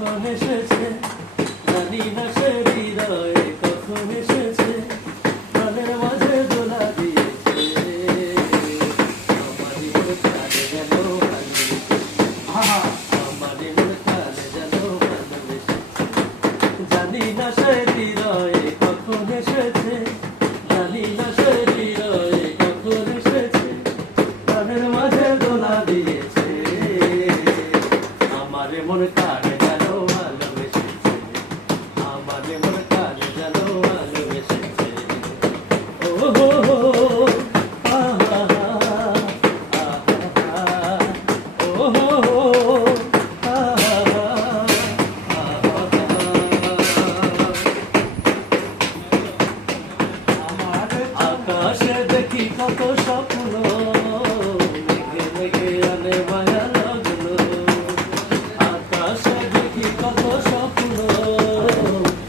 কখন এসেছে জানি না সে হৃদয়ে কখন এসেছে মনের মাঝে দোলা দিয়েছে আমারই মন কালে যেন ভালোবেসেছে আমারই মন কালে যেন ভালোবেসেছে জানি না সে হৃদয়ে কখন এসেছে জানি না সে হৃদয়ে কখন এসেছে মনের মাঝে দোলা দিয়েছে আমারে মন কালে যেন ভালোবেসেছে আমারে মন কালে যেন ভালোবেসেছে ও হো হো আহা আহা ও হো হো আহা আকাশে দেখি কত স্বপ্ন মেঘে মেঘে আনে মায়া লাগলো আকাশে দেখি কত স্বপ্ন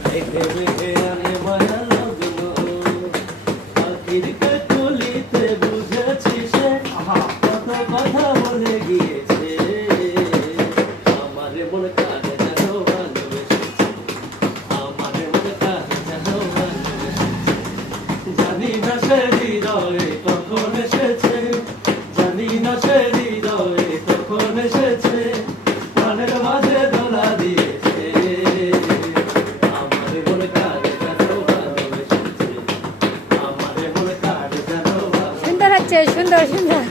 মেঘে মেঘে আনে মায়া লাগলো পাখির কলিতে বুঝেছি সে কত কথা বলে গিয়েছে আমারে মন কালে যেন ভালোবেসেছে আমারে মন কালে যেন ভালোবেসেছে জানি না সে হৃদয়ে কখন এসেছে জানি না সে হৃদয়ে কখন এসেছে মনের মাঝে দোলা দিয়েছে আমারে মন কালে যেন ভালোবেসেছে আমারে মন কালে যেন সুন্দর হচ্ছে, সুন্দর সুন্দর।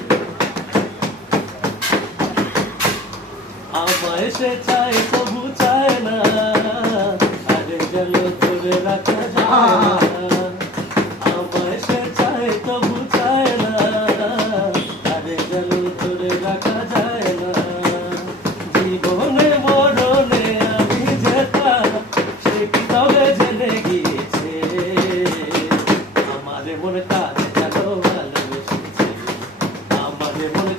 আমায় সে চায় তবু চায় না আরে গেল ধরে রাখা যায় না আমায় সে চায় তবু চায় না আরে গেল ধরে রাখা যায় না জীবনে মরণে আমি যেটা সে কি তবে জেনে গিয়েছে আমারে মন কালে যেন ভালোবেসেছে আমারে মন